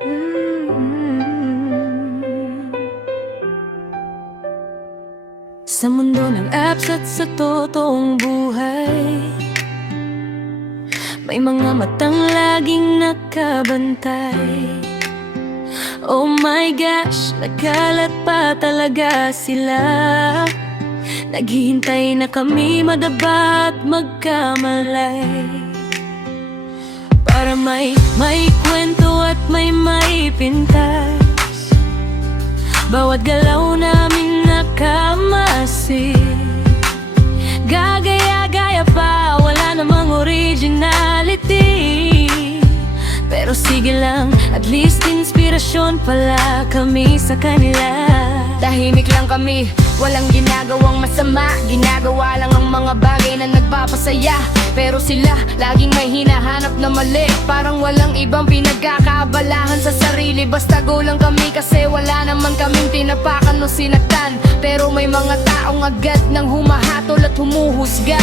Sa mundo ng apps at sa totoong buhay, may mga matang laging nakabantay. Oh my gosh, nagkalat pa talaga sila. Naghihintay na kami madaba at magkamalay, para may kwento at may pintas. Bawat galaw namin nakamasid, gagaya-gaya pa, wala namang originality. Pero sige lang, at least inspirasyon pala kami sa kanila. Tahimik lang kami, walang ginagawang masama. Ginagawa lang ang mga bagay na nagpapasaya. Pero sila, laging may hinahanap na mali. Parang walang ibang pinagkakaabalahan sa sarili. Basta go lang kami kasi wala naman kaming tinapakan o sinaktan. Pero may mga taong agad nang humahatol at humuhusga.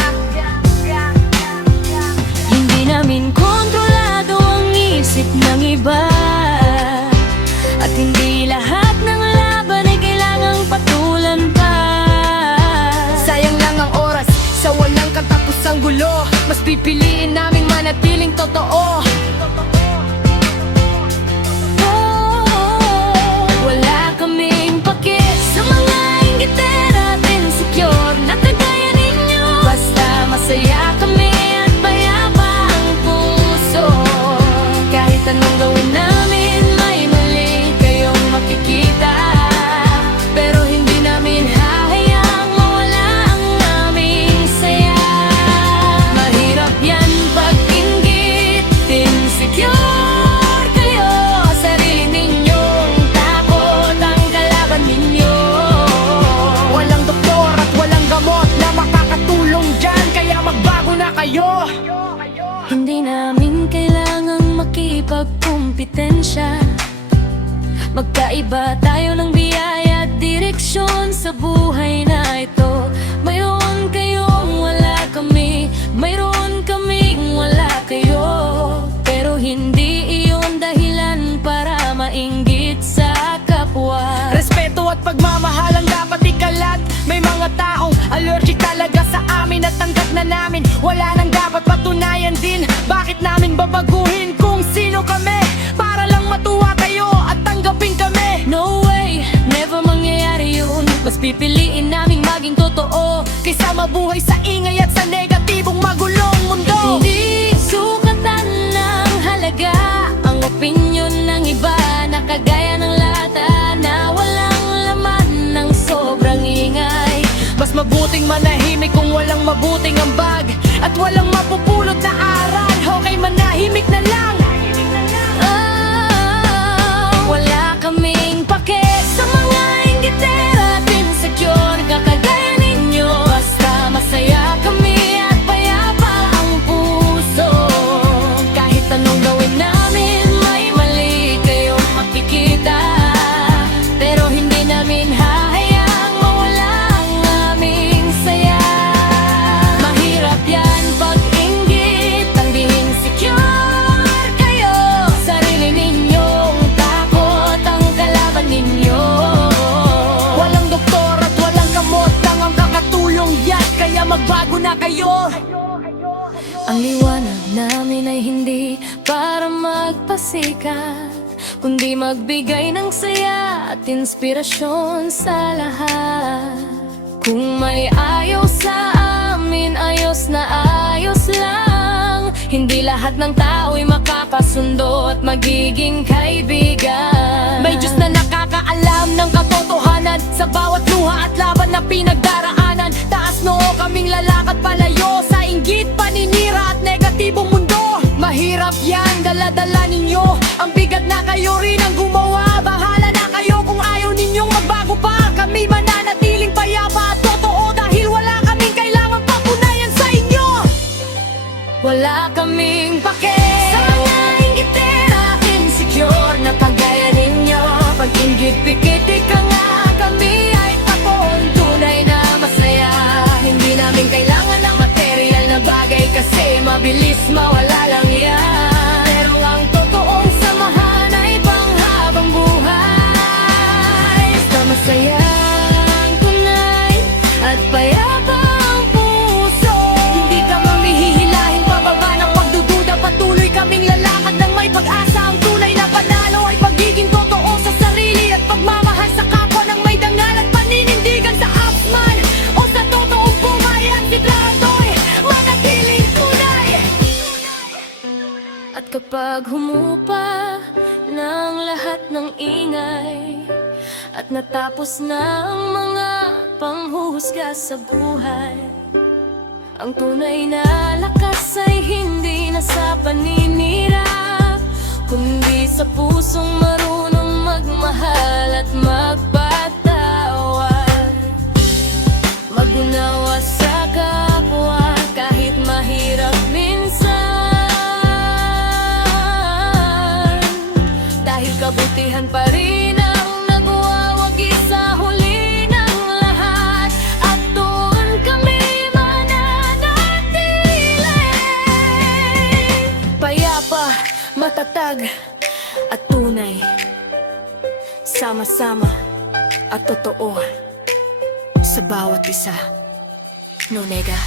Hindi namin kontrolado ang isip ng iba, at hindi lahat ng laban ay kailangang patulan pa. Sayang lang ang oras sa walang katapusang gulo. Mas pipiliin namin manatiling totoo. Wala kaming pake sa mga inggitera at insecure na kagaya ninyo. Basta masaya kami at payapa ang puso. Kahit anong gawin namin, may mali kayong makikita. Pero hindi namin hahayang mawala ang aming saya. Mahirap yan pag inggit, insecure kayo. Sarili ninyong takot ang kalaban ninyo. Walang doktor at walang gamot na makakatulong dyan, kaya magbago na kayo. Hindi namin kailangang makipagkumpitensya. Magkaiba tayo ng biyaya at direksyon sa buhay na ito. Mayroon kayong wala kami, mayroon kaming wala kayo. Pero hindi iyon dahilan para mainggit sa kapwa. Respeto at pagmamahal ang dapat ikalat. May mga taong allergic talaga sa amin at tanggap na namin. Wala nang dapat patunayan din. Bakit namin babaguhin kung sino kami? Para lang matuwa kayo at tanggapin kami. No way, never mangyayari yun. Mas pipiliin naming maging totoo Kaysa mabuhay sa ingay at sa negatibong magulong mundo. Hindi sukatan ng halaga ang opinyon ng iba na kagaya ng lata na walang laman ng sobrang ingay. Mas mabuting manahimik kung walang mabuting ambag at walang mapupulot na aral. Okay, manahimik na lang. Wala kaming pake sa mga inggitera at insecure kakagaya ninyo. Basta masaya kami at payapa ang puso. Kahit anong gawin namin, may mali kayong makikita. Pero hindi namin hahayang mawala ang aming saya. Mahirap yan pag inggit ang di insecure kayo. Sarili ninyong takot ang kalaban ninyo. Walang doktor at walang gamot lang ang kakatulong yan, kaya magbago na kayo. Ang liwanag namin ay hindi para magpasikat, kundi magbigay ng saya at inspirasyon sa lahat. Kung may ayaw sa amin, ayos na ayos lang. Hindi lahat ng tao'y makakasundo at magiging kaibigan. May Diyos na nakakaalam ng katotohanan sa bawat luha at laban na pinagdaraanan. Taas noo kaming lalakad palayo sa inggit, paninira at negatibong mundo. Mahirap yan, dala-dala ninyo ang bigat na kayo rin ang gumawa. Bahala na kayo kung ayaw ninyong magbago pa. Kami mananatiling payapa at totoo dahil wala kaming kailangang patunayan sa inyo. Wala kaming pake Sa mga inggitera at insecure na kagaya ninyo. pag inggit, pikit, ika nga kami ay tapon. Tunay na masaya, hindi namin kailangan ng material na bagay kasi mabilis mawala lang yan. Pero ang totoong samahan ay pang kapag humupa ng lahat ng ingay at natapos na ang mga panghuhusga sa buhay. Ang tunay na lakas ay hindi na sa paninira, kundi sa pusong marunong magmahal at magpatawad. Magunawa sa kapwa kahit mahirap minsan, dahil kabutihan pa rin ang nagwawagi sa huli ng lahat. At doon kami mananatili, payapa, matatag at tunay, sama-sama at totoo sa bawat isa. No nega.